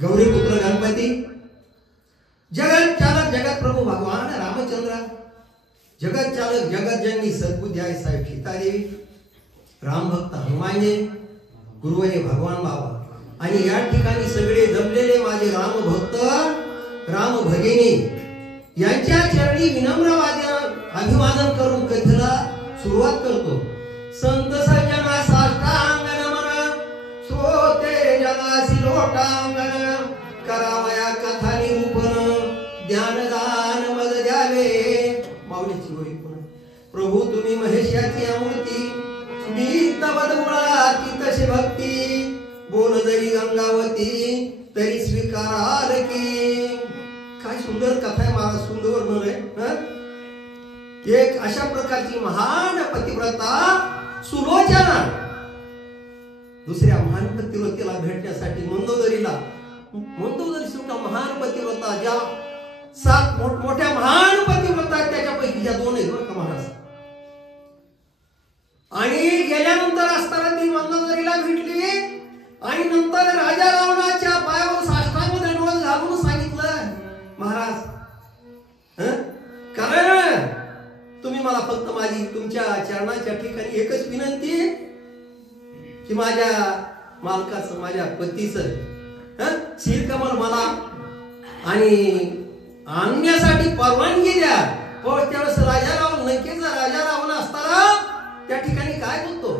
गौरीपुत्र गणपती, जगत चालक जगत प्रभू भगवान रामचंद्र, जगत चालक जगत जननी सद्बुद्धी आई साहेब सीतादेवी, राम भक्त हनुमानजी, गुरुवरे भगवान बाबा आणि या ठिकाणी सगळे जमलेले माझे राम भक्त राम भगिनी यांच्या चरणी विनम्र अभिवादन करून कथेला सुरुवात करतो. संत सज्जना साष्टांग नमन, श्रोते जनासी लोटांगण, करावया कथा निरूपण, ज्ञानदान मग द्यावे. माऊलीची गोळी पुन्हा. प्रभू तुम्ही महेशाची मूर्ती, मी तवद मुळाती तसे भक्ती, बोल जरी गंगावती तरी स्वीकाराल की. काय सुंदर कथा आहे महाराज, सुंदर वर्णन आहे. एक अशा प्रकारची महान पतिव्रता सुलोचना दुसऱ्या महान पतिव्रतेला भेटण्यासाठी मंदोदरी सुद्धा महान पतिव्रता, ज्या 7 मोठमोठ्या महान पतिव्रता त्याच्यापैकी ज्या 2 आहेत बरं का महाराज. आणि गेल्यानंतर असताना ती मंदोदरीला भेटली आणि नंतर राजा रावणाच्या पायावर साष्टांग दंडवत घालून सांगितलं, महाराज कारण तुम्ही मला फक्त माझी तुमच्या चरणाच्या ठिकाणी एकच विनंती की माझ्या मालकाचं, माझ्या पतीचं शिरकमल मला आणि आणण्यासाठी परवानगी द्या. पण त्यावेळेस राजा रावण, लंकेचा राजा रावण असताना त्या ठिकाणी काय बोलतो,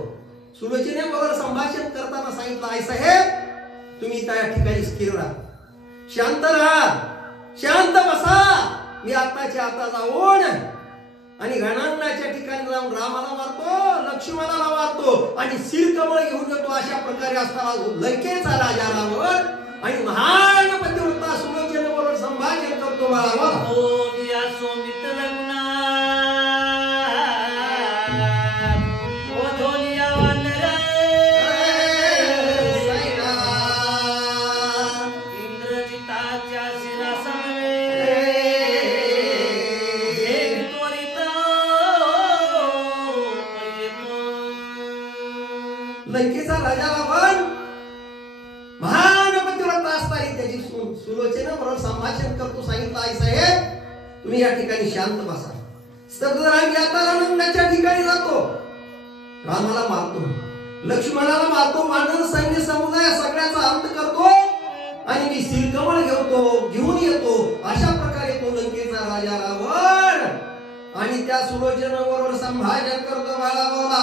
सुलोचनेबरोबर संभाषण करताना सांगितलं, आई साहेब तुम्ही त्या ठिकाणी स्थिर राहा, शांत राहा, शांत बसा. मी आताच्या आता जाऊन आणि रणांगणाच्या ठिकाणी जाऊन रामाला मारतो, लक्ष्मणाला मारतो आणि शिरकमळ घेऊन येतो. अशा प्रकारे असताना लंकेचा राजा रावण आणि महान पतिव्रता सुलोचनेबरोबर संभाषण करतो. लंकेचा राजा रावण महान पतिव्रता असताना त्याची सुलोचनेबरोबर संभाषण करतो. सांगितलं, आई साहेब तुम्ही या ठिकाणी शांत बसा. स्तब्धरांगी आता रणांगणाच्या ठिकाणी जातो, रामाला मारतो, लक्ष्मणाला मारतो, वानर सैन्य समुदाय सगळ्याचा अंत करतो आणि मी शिरकमळ घेऊन येतो. अशा प्रकारे तो लंकेचा राजा रावण आणि त्या सुलोचनेबरोबर संभाषण करतो. बाळा बोला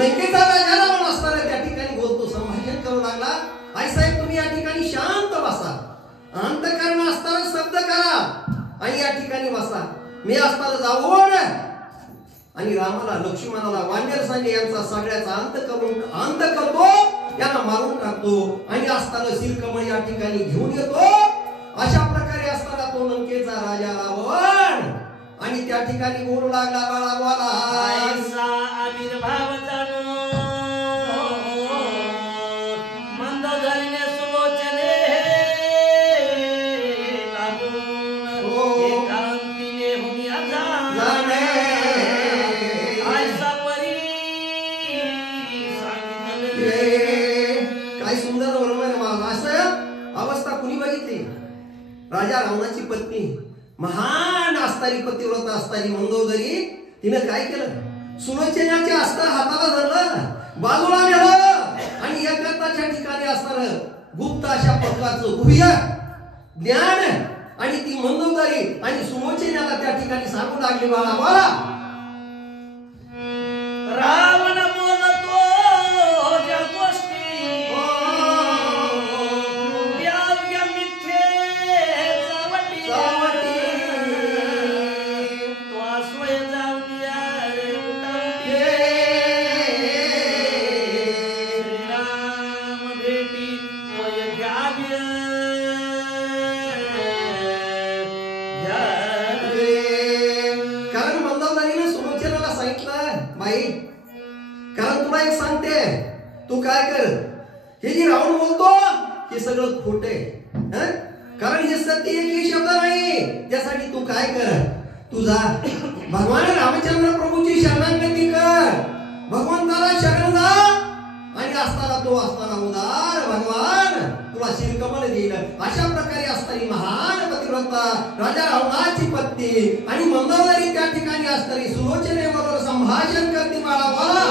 लंकेचा राजा रावण असताना त्या ठिकाणी बोलतो, संभाषण करू लागला, आई साहेब तुम्ही या ठिकाणी शांत बसा, अंतःकरण असताना शब्द करा आणि या ठिकाणी बसा. मी असताना जाऊन आणि रामाला, लक्ष्मणाला, वानर सैन्य यांचा सगळ्याचा अंत करतो, त्यांना मारून टाकतो आणि असताना शिरकमळ या ठिकाणी घेऊन येतो. अशा प्रकारे असताना तो लंकेचा राजा रावण आणि त्या ठिकाणी बोलू लागला, बाळा बोला आविर्भाव जाणो मंदोदरीने सुलोचने लागून एकांतीने हुनिया जाणे आयसा परी सांगितले. काय सुंदर वर्णन आहे. असं अवस्था कुणी राजा रावणाची पत्नी महान असणारी पतिव्रता असणारी मंदोदरी तिने काय केलं, सुलोचनाचे अस्त्र हाताला धरलं, बाजूला नेलं आणि एकांताच्या ठिकाणी असणार गुप्त अशा पत्राचं गुह्य ज्ञान आणि ती मंदोदरी आणि सुलोचनाला त्या ठिकाणी सांगू लागली, बाळा बाळा रावण बोलतो ज्या गोष्टी व्याव्य मिथ्ये जावटी तो सोय जाऊन या रे उठावटी श्रीराम भेटी सोय घ्याव्य कारण मंदोदरीने सुलोचनाला सांगितलं, बाई कारण तुला एक सांगते, तू काय कर, हे जे रावण बोलतो हे सगळं खोट आहे, कारण हे सत्य एकही शब्द नाही. त्यासाठी तू काय कर, तू जा भगवान रामचंद्र प्रभूची शरणागती कर, भगवंताला शरण जा आणि असताना तो असताना उदार भगवान तुला शिरकमल देईल. अशा प्रकारे असणारी महान पतिव्रता राजा रावणाची पत्नी आणि मंदोदरी त्या ठिकाणी असणारी सुलोचनेबरोबर संभाषण करते, बाळा बाळा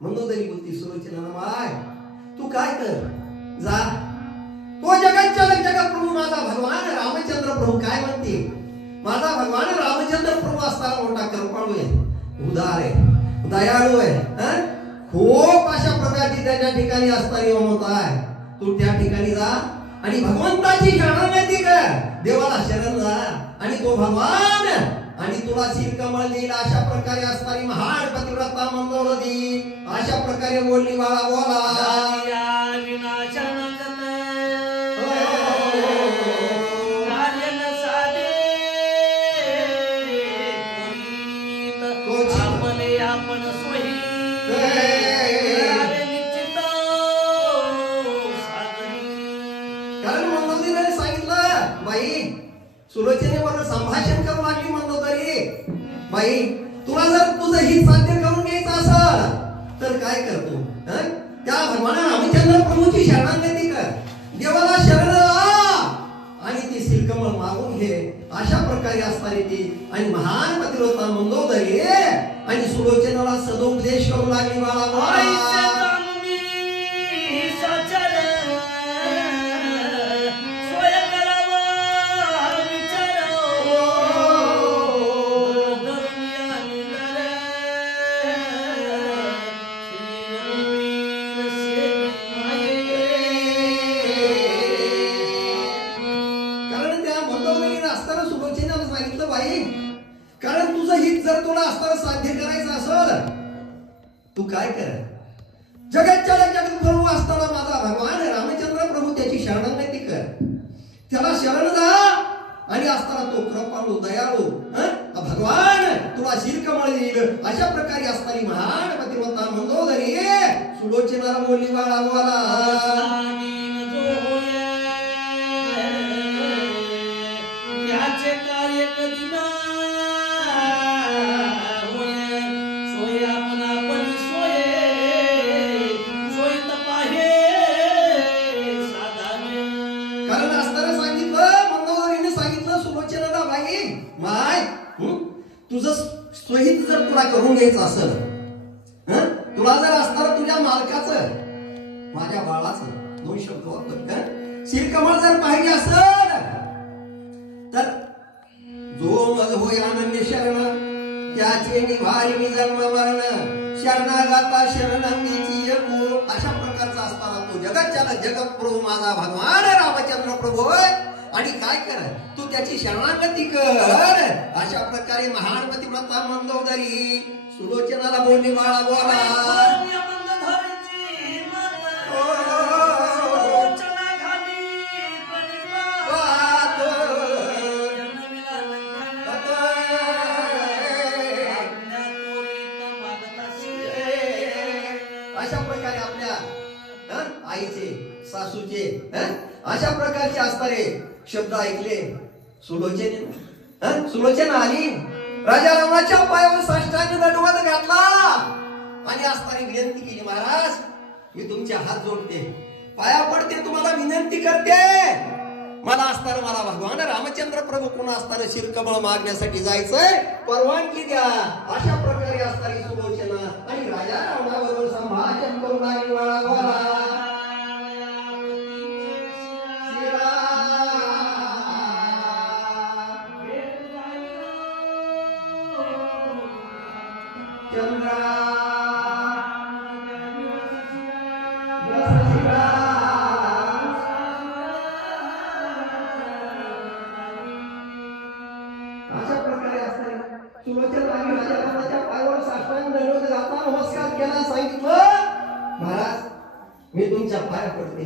मंदोदरी बोलती सुलोचना, माय तू काय कर, जा तो जगत चालक जगत प्रभू माझा भगवान रामचंद्र प्रभू काय म्हणते, माझा भगवान रामचंद्र प्रभू असताना मोठा कृपाळू आहे, उदार आहे, दयाळू आहे, खूप अशा प्रकारची त्याच्या ठिकाणी असणारी ममता आहे. तू त्या ठिकाणी जा आणि भगवंताची शरणागती कर, देवाला शरण जा आणि तो भगवान आणि तुला शिरकमळ देईल. अशा प्रकारे असणारी महान पतिव्रता मंदोदरी अशा प्रकारे बोलली, बाळा बोला आपण सोयी कारण मंदोदरीने सांगितलं, बाई सुलोचनेबरोबर संभाषण करू लागली मंदोदरी, बाई तुला जर तुझं हित साध्य करून घ्यायचं असेल तर काय करतो, त्या भगवान रामचंद्र प्रभूची शरणागती कर, देवाला शरण आणि ती शिरकमळ मागून घे. अशा प्रकारे असणारी ती आणि महान पतिव्रता मंदोदरी आणि सुलोचनाला सदोपदेश करू लागली, बाळा बाळा कारण तुझं हित जर तुला असताना साध्य करायचं असेल तू काय कर, जगत चालक जगत प्रभू असताना माझा भगवान रामचंद्र प्रभू त्याची शरणागती कर, त्याला शरण जा आणि असताना तो कृपाळू दयाळू भगवान तुला शिरकमळ देईल. अशा प्रकारे असणारी महान पतिव्रता मंदोदरी सुलोचनाला बोलली, बाळा बोला कार्य कधी ना सोय आपण सोय सोय तपाहे साधारण. कारण असताना सांगितलं, मंदोदरीने सांगितलं सुलोचनाला, बाई माय तुझं सोयीत जर तुला करून घ्यायचं असेल, तुला जर असणार तुझ्या मालकाचं माझ्या बाळाचं दोन शब्द वापर, शिरकमळ जर पाहिजे असेल तर जो मज होय अनन्य शरण त्याचे निभारी मी जन्म मरण शरणागता शरणंगीची एकू. अशा प्रकारचा असताना तो जगत चालक जगत प्रभू माझा भगवान रामचंद्र प्रभू आणि काय कर, तू त्याची शरणागती कर. अशा प्रकारे महान पतिव्रता मंदोदरी सुलोचनाला बोलली, बाळा बोला आईचे सासूचे अशा प्रकारचे असणारे शब्द ऐकले. सुलोचना आली, राजा रावणाच्या पायावर साष्टांग दंडवत घातला आणि असणारी विनंती केली, महाराज मी तुमचे हात जोडते, पाया पडते, तुम्हाला विनंती करते, मला भगवान रामचंद्र प्रभू कोण असताना शिरकमळ मागण्यासाठी जायचंय, परवानगी द्या. अशा प्रकारे असणारी सुलोचना आणि राजा रावणाबरोबर संभाषण करून लागली. बाळा नमस्कार केला, सांगितलं महाराज मी तुमच्या पाया पडते,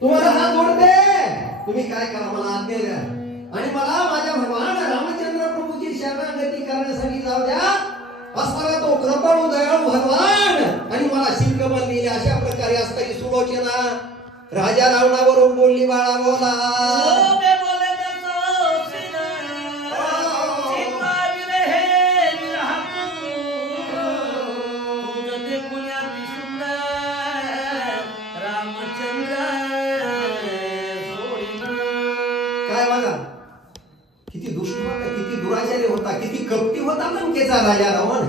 तुम्हाला हात जोडते, तुम्ही काय करा मला आज्ञा द्या आणि मला माझ्या भगवान रामचंद्र प्रभूची शरणागती करण्यासाठी जाऊ द्या. असणारा तो कृपाळू दयाळू भगवान आणि मला शिरकमल लिहिले. अशा प्रकारे असताना सुलोचना राजा रावणावरून बोलली. बाळा बोला किती कपटी होता लंकेचा राजा रावण.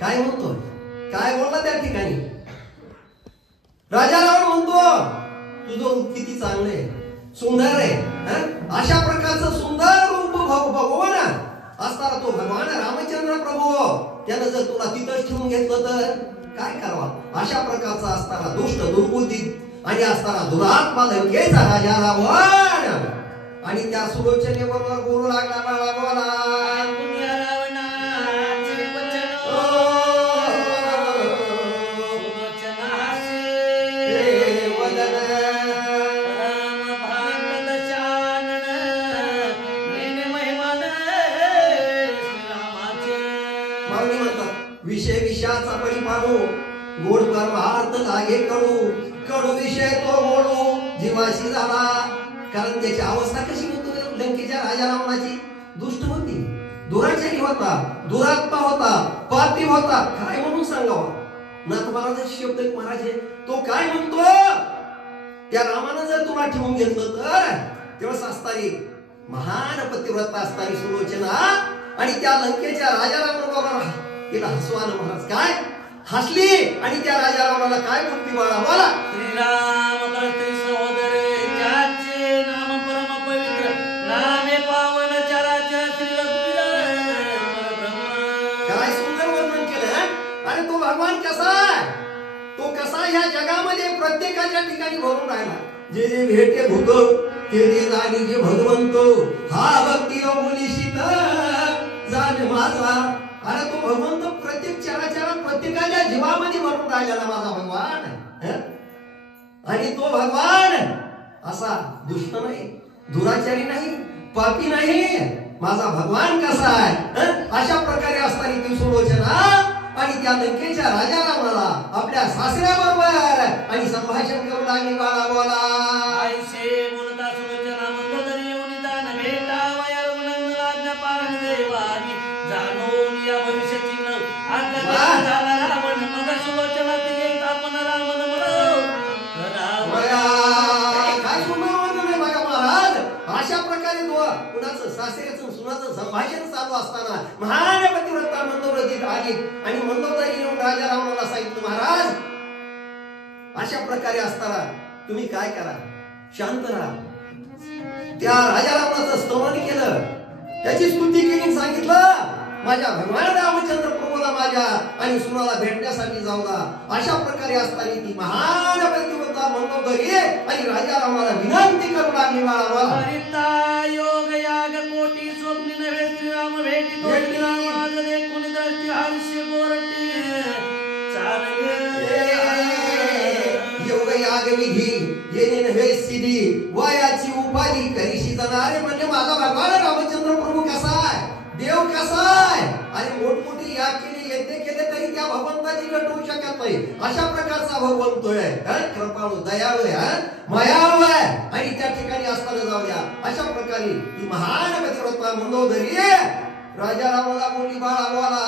काय म्हणतो, काय बोलला त्या ठिकाणी राजा रावण म्हणतो, तुझं रूप किती चांगलं आहे, सुंदर आहे. अशा प्रकारचं सुंदर रूप भगवान असताना तो भगवान रामचंद्र प्रभू त्यानं जर तुला तिथंच ठेवून घेतलं तर काय करावं. अशा प्रकारचा असताना दुष्ट दुर्बुद्धी आणि असताना दुरात्मा लंकेचा राजा रावण आणि त्या सुलोचनेबरोबर बोलू लागला. बाळा बोला विषय विषयाचा परिपाडू गोड परमार्थ लागे कडू, कडू विषय तो बोलू जीवाशी झाला. कारण त्याची अवस्था कशी होती लंकेच्या राजा रावणाची, दुष्ट होती, दुराचारी होता, दुरात्मा होता, पापी होता. काय म्हणून सांगावा नाथ महाराजाचे शब्द महाराज आहे. तो काय म्हणतो, त्या रामानं जर तुला ठेवून घेतलं तर तेव्हा असणारी महान पतिव्रता असणारी सुलोचना आणि त्या लंकेच्या राजा रावणाबरोबर तिला हसवानं महाराज काय हसली आणि त्या राजा रावणाला काय बोलती. बाळा बोला श्रीराम करते सहोदरे ज्याचे नाम परम पवित्र नामे पावन चराचर काय सुंदर वर्णन केलं. आणि तो भगवान कसा आहे, तो कसा ह्या जगामध्ये प्रत्येकाच्या ठिकाणी भरून राहिला. जे जे भेटे भूत ते ते जाणी जे भगवंत हा भक्ती मुनिशीत जाण माझा. अरे तो भगवंत प्रत्येक चराचरात प्रत्येकाच्या जीवामध्ये भरून राहिलेला माझा भगवान. आणि तो भगवान असा दुष्ट नाही, दुराचारी नाही, पापी नाही. माझा भगवान कसा आहे अशा प्रकारे असताना ती सुलोचना आणि त्या लंकेच्या राजा रावणाला आपल्या सासऱ्याबरोबर आणि संभाषण करू लागली. बाळा बोला ऐसे बोलता सुलोचना मंदोदरी येऊन दान भेटावा या रघुनंदन आज्ञा पालन देवानी जाणून या भविष्य चिन्ह आज्ञा झाला रावण मग सुलोचना तिघे आपण रामन काय सुंदर वर्णन आहे बघा महाराज. अशा प्रकारे कुणाचं सासऱ्याचं सुनाचं संभाषण चालू असताना महान पतिव्रता मंदोदरी आली आणि मंदोदरी येऊन राजा रावणाला सांगितलं, महाराज अशा प्रकारे असताना तुम्ही काय करा, शांत राहा. त्या राजा रावणाचं स्तवन केलं, त्याची स्तुती केली, सांगितलं माझ्या भगवान रामचंद्र प्रभूला माझ्या आणि सुनाला भेटण्यासाठी जाऊ दा. अशा प्रकारे असताना ती महान पतिव्रता मंदोदरी आणि राजा रावणाला विनंती करू लागली. बाळा योग याग कोटी स्वप्नी नव्हे श्रीराम भेटी तो श्रीराम देखून दृष्टी हर्ष गोरटी चालले योग याग विधी येणे नव्हे सिद्धी वयाची उपाधी करीशी जाणारे म्हणजे माझा भगवान रामचंद्र प्रभू कसा आहे, देव कसा आहे. आणि मोठमोठी याग केली, यज्ञ केले तरी त्या भगवंताची गट होऊ शकत नाही अशा प्रकारचा भगवंत आहे, कृपाळू दयाळू आहे, मायाळू आहे. आणि त्या ठिकाणी असताना जाऊ द्या अशा प्रकारे ती महान पतिव्रता मंदोदरी राजा रामाला बोलली बाळा बोला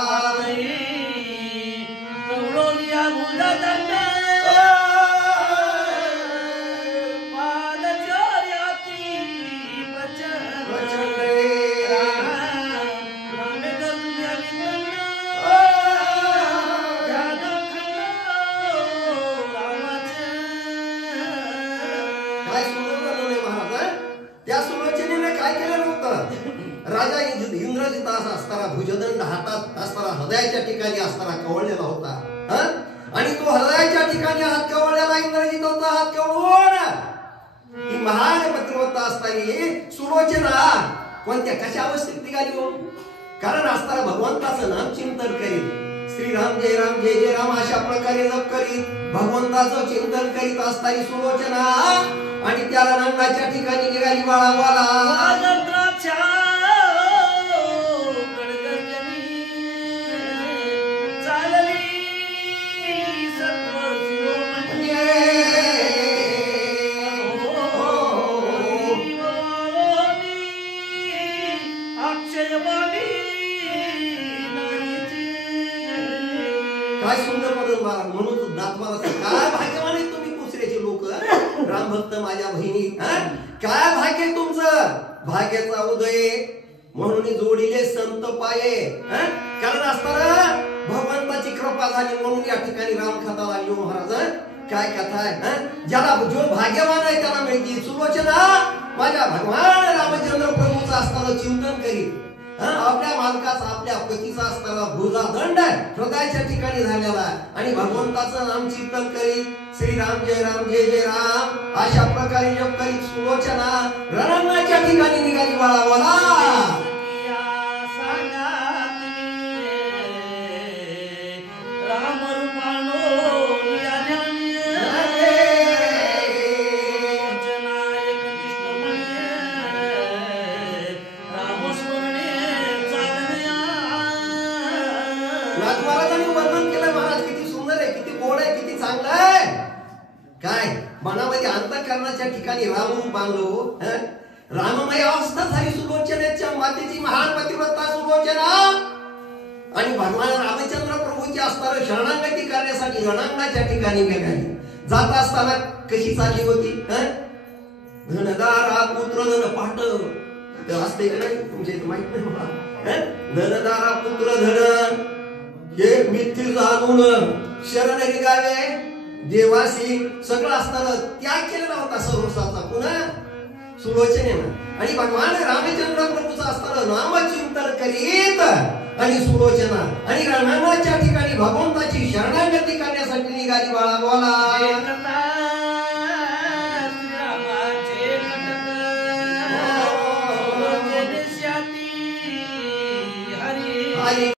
राजा इंद्रजित असताना भुजदंड हातात असताना हृदयाच्या ठिकाणी असताना कवळलेला होता. आणि तो हृदयाच्या ठिकाणी हात कवळलेला इंद्रजित होता. हात कवळून ही महान पतिव्रता असताना सुलोचना कोणत्या कशा अवस्थेत निघाली हो? कारण असताना भगवंताचं नाम चिंतन करीत श्रीराम जय राम जय जय राम अशा प्रकारे जप करीत भगवंताचं चिंतन करीत असताना सुलोचना आणि त्या रणांगणाच्या ठिकाणी निघाली बाळा बाळा काय सुंदर म्हणून नातवाला काय भाग्यवान आहे तुम्ही दुसऱ्याचे लोक राम भक्त माझ्या बहिणी. काय भाग्य तुमचं भाग्याचा उदय म्हणून जोडीले संत पाये. कारण असताना भगवंताची कृपा झाली म्हणून या ठिकाणी राम कथा लागली महाराज. काय कथा आहे ज्याला जो भाग्यवान आहे त्याला माहिती. सुलोचना माझ्या भगवान रामचंद्र प्रभूचं असताना चिंतन करीत आपल्या मालकाचा आपल्या पतीचा असताना भुजा दंड हृदयाच्या ठिकाणी झालेला आणि भगवंताचं नाम चिंतन करीत श्रीराम जय राम जय जय राम अशा प्रकारे जप करीत सुलोचना रणांगणाच्या ठिकाणी निघाली बाळा बोला वर्णन केलं महाराज. किती सुंदर आहे, किती गोड आहे, किती चांगलं आहे. काय मनामध्ये अंतःकरणाच्या ठिकाणी रामरूप आणलो. राममय अवस्था झाली सुलोचनेच्या मातेची महान पतिव्रता सुलोचना आणि भगवान रामचंद्र प्रभूची असताना शरणागती करण्यासाठी रणांगणाच्या ठिकाणी निघाली. जात असताना कशी चालली होती. धनदारा पुत्र धन पाठ असते का नाही तुमच्या इथे माहित नाही मला. धनदारा पुत्र धन हे मिथ्य जाणून शरण निघावे देवासी सगळं असताना त्याग केलेला होता सर्वसाचा पुन्हा सुलोचनेनं. आणि भगवान रामचंद्र प्रभूचा असताना नामचिंतन करीत आणि सुलोचना आणि रणांगणाच्या ठिकाणी भगवंताची शरणागती करण्यासाठी निघाली बाळा बोला